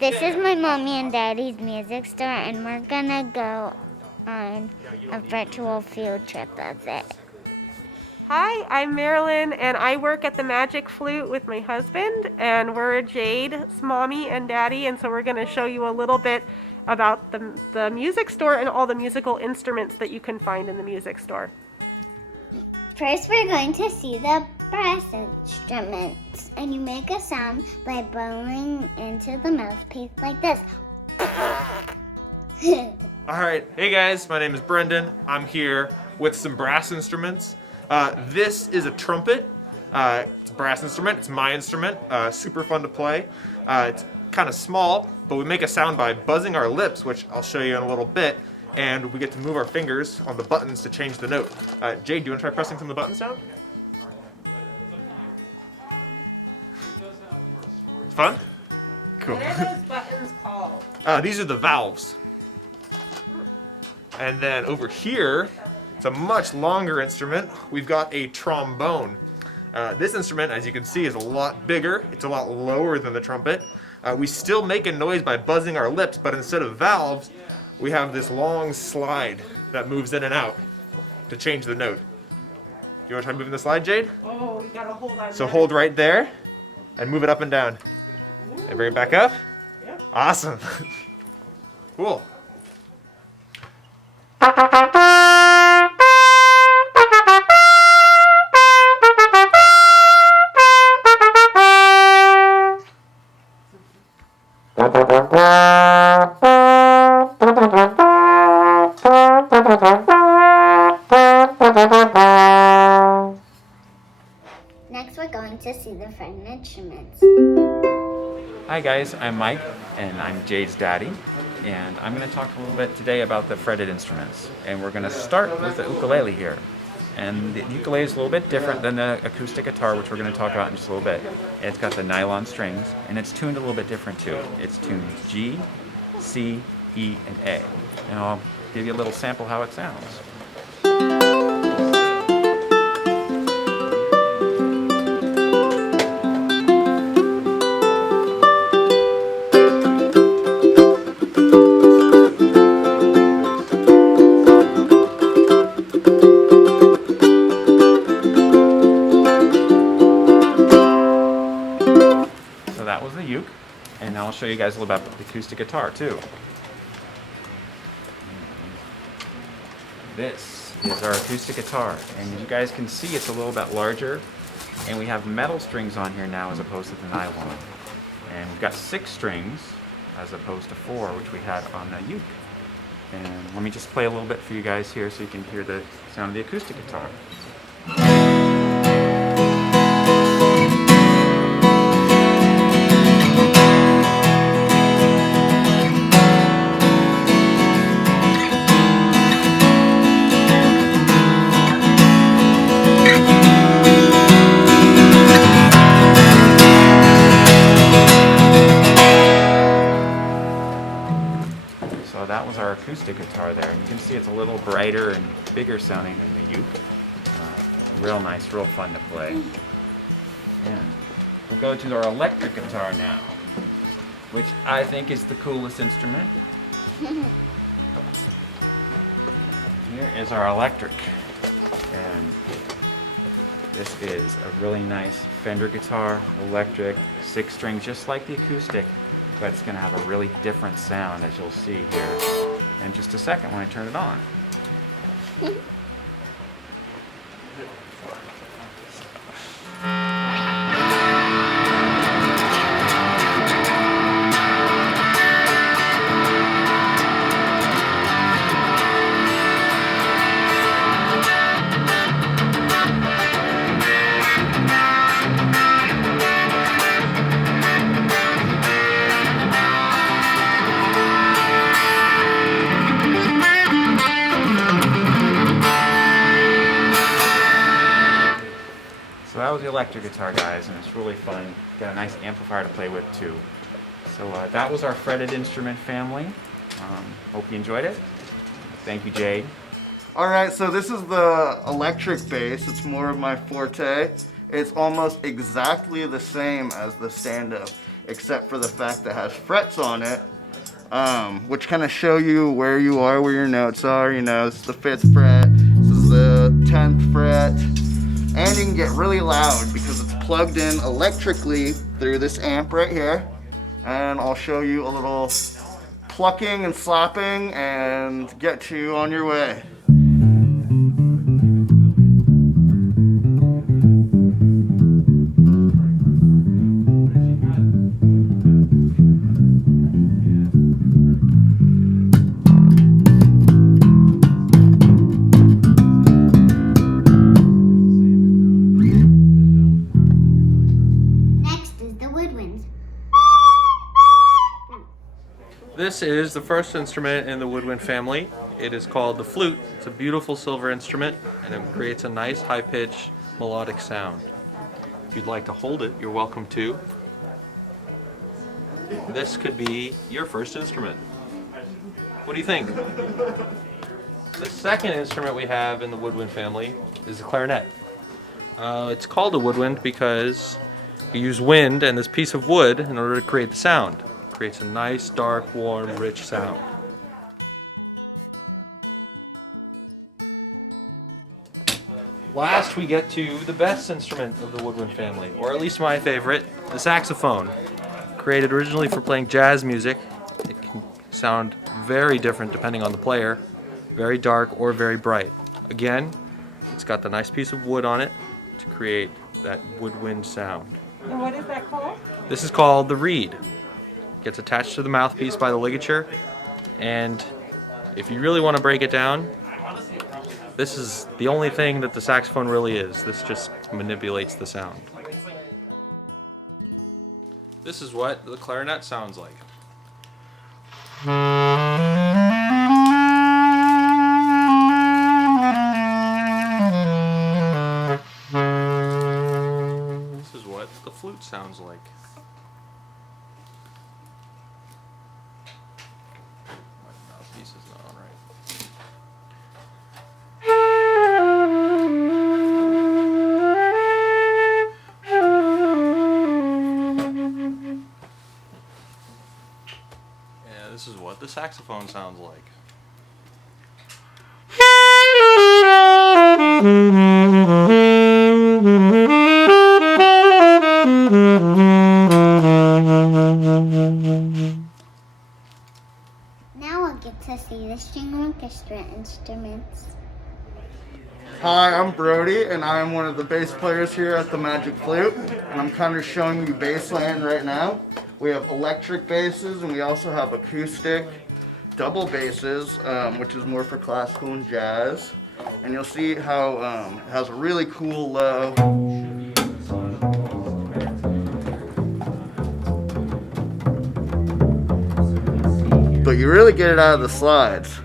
This is my mommy and daddy's music store, and we're gonna go on a virtual field trip of it. Hi, I'm Marilyn, and I work at the Magic Flute with my husband, and we're Jade's mommy and daddy, and so we're going to show you a little bit about the music store and all the musical instruments that you can find in the music store. First, we're going to see the brass instruments, and you make a sound by blowing into the mouthpiece like this. Alright, hey guys, my name is Brendan. I'm here with some brass instruments. This is a trumpet. It's a brass instrument. It's my instrument. Super fun to play. It's kind of small, but we make a sound by buzzing our lips, which I'll show you in a little bit, and we get to move our fingers on the buttons to change the note. Jade, do you want to try pressing some of the buttons down? Fun? Cool. What are those buttons called? These are the valves. And then over here, it's a much longer instrument. We've got a trombone. This instrument, as you can see, is a lot bigger. It's a lot lower than the trumpet. We still make a noise by buzzing our lips, but instead of valves, we have this long slide that moves in and out to change the note. You want to try moving the slide, Jade? Oh, you gotta hold on. So hold right there and move it up and down. And bring it back up. Yep. Awesome. Cool. Next, we're going to see the fretted instruments. Hi guys, I'm Mike, and I'm Jade's daddy, and I'm going to talk a little bit today about the fretted instruments. And we're going to start with the ukulele here. And the ukulele is a little bit different than the acoustic guitar, which we're going to talk about in just a little bit. It's got the nylon strings, and it's tuned a little bit different too. It's tuned G, C, E, and A. And I'll give you a little sample how it sounds. That was the uke, and now I'll show you guys a little about the acoustic guitar too. This is our acoustic guitar, and you guys can see it's a little bit larger, and we have metal strings on here now as opposed to the nylon. And we've got 6 strings as opposed to 4, which we had on the uke. And let me just play a little bit for you guys here so you can hear the sound of the acoustic guitar. So that was our acoustic guitar there, and you can see it's a little brighter and bigger sounding than the uke. Real nice, real fun to play. And we'll go to our electric guitar now, which I think is the coolest instrument. Here is our electric, and this is a really nice Fender guitar, electric, 6 strings, just like the acoustic, but it's going to have a really different sound, as you'll see here in just a second when I turn it on. So that was the electric guitar, guys, and it's really fun. Got a nice amplifier to play with too. So that was our fretted instrument family. Hope you enjoyed it. Thank you, Jade. Alright, so this is the electric bass. It's more of my forte. It's almost exactly the same as the stand-up. except for the fact that it has frets on it, which kind of show you where you are, where your notes are. You know, this is the 5th fret, this is the 10th fret, and you can get really loud because it's plugged in electrically through this amp right here. And I'll show you a little plucking and slapping and get you on your way. This is the first instrument in the woodwind family. It is called the flute. It's a beautiful silver instrument and it creates a nice high-pitched melodic sound. If you'd like to hold it, you're welcome to. This could be your first instrument. What do you think? The second instrument we have in the woodwind family is the clarinet. It's called a woodwind because you use wind and this piece of wood in order to create the sound. Creates a nice, dark, warm, rich sound. Last, we get to the best instrument of the woodwind family, or at least my favorite, the saxophone. Created originally for playing jazz music, it can sound very different depending on the player, very dark or very bright. Again, it's got the nice piece of wood on it to create that woodwind sound. And what is that called? This is called the reed. Gets attached to the mouthpiece by the ligature, and if you really want to break it down, this is the only thing that the saxophone really is. This just manipulates the sound. This is what the clarinet sounds like. This is what the flute sounds like. Piece is not on right. Yeah, this is what the saxophone sounds like. Now we'll get to see the string orchestra instruments. Hi, I'm Brody, and I'm one of the bass players here at the Magic Flute, and I'm kind of showing you bass line right now. We have electric basses, and we also have acoustic double basses, which is more for classical and jazz. And you'll see how it has a really cool low. But you really get it out of the slides.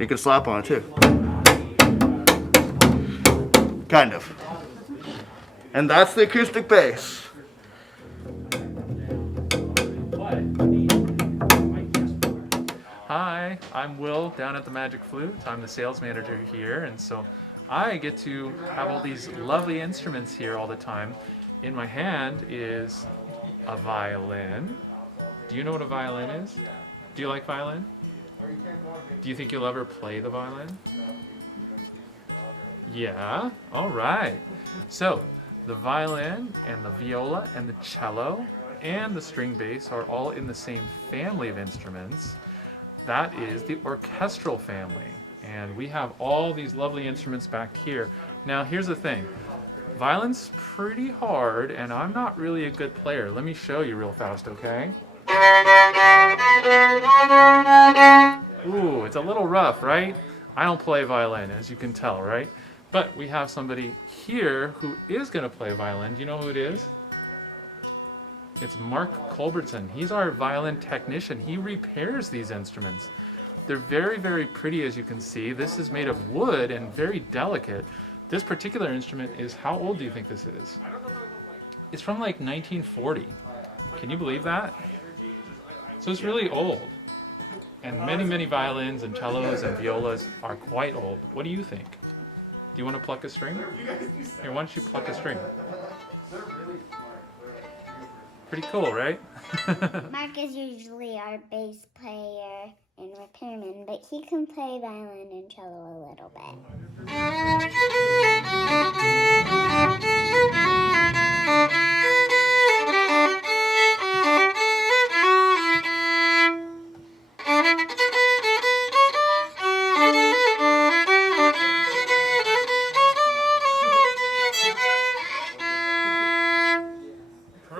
You can slap on it too. Kind of. And that's the acoustic bass. Hi, I'm Will down at the Magic Flute. I'm the sales manager here, and so I get to have all these lovely instruments here all the time. In my hand is a violin. Do you know what a violin is? Do you like violin? Do you think you'll ever play the violin? Yeah, all right. So the violin and the viola and the cello and the string bass are all in the same family of instruments. That is the orchestral family. And we have all these lovely instruments back here. Now here's the thing. Violin's pretty hard and I'm not really a good player. Let me show you real fast, okay? Ooh, it's a little rough, right? I don't play violin, as you can tell, right? But we have somebody here who is going to play violin. Do you know who it is? It's Mark Culbertson. He's our violin technician. He repairs these instruments. They're very, very pretty, as you can see. This is made of wood and very delicate. This particular instrument is, how old do you think this is? It's from like 1940. Can you believe that? So it's really old. And many, many violins and cellos and violas are quite old. What do you think? you want to pluck a string? Here, why don't you pluck a string? Pretty cool, right? Mark is usually our bass player and repairman, but he can play violin and cello a little bit.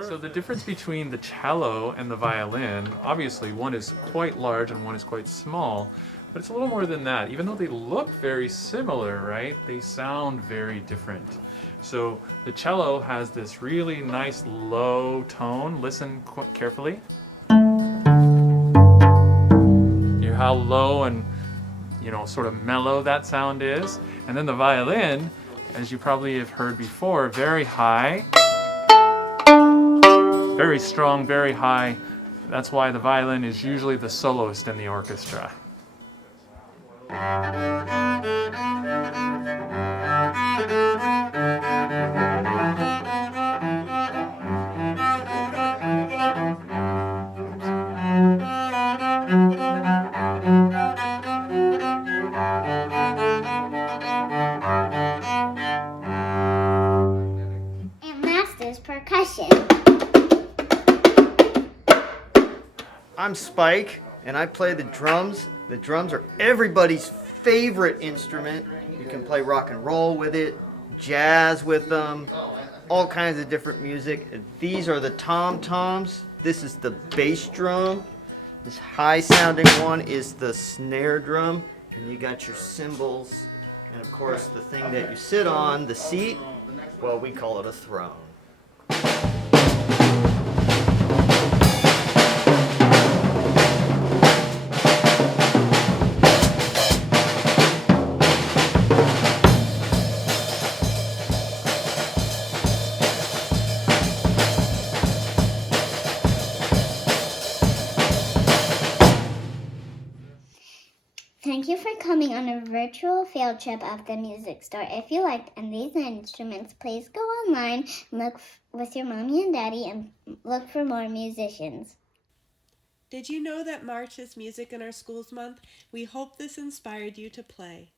So the difference between the cello and the violin, obviously one is quite large and one is quite small, but it's a little more than that. Even though they look very similar, right, they sound very different. So the cello has this really nice low tone. Listen carefully. You hear how low and, you know, sort of mellow that sound is. And then the violin, as you probably have heard before, very high. Very strong, very high. That's why the violin is usually the soloist in the orchestra. And last is percussion. I'm Spike, and I play the drums. The drums are everybody's favorite instrument. You can play rock and roll with it, jazz with them, all kinds of different music. These are the tom-toms. This is the bass drum. This high-sounding one is the snare drum. And you got your cymbals, and of course the thing that you sit on, the seat, well, we call it a throne. Thank you for coming on a virtual field trip of the music store. If you liked these instruments, please go online and look with your mommy and daddy and look for more musicians. Did you know that March is Music in Our Schools Month? We hope this inspired you to play.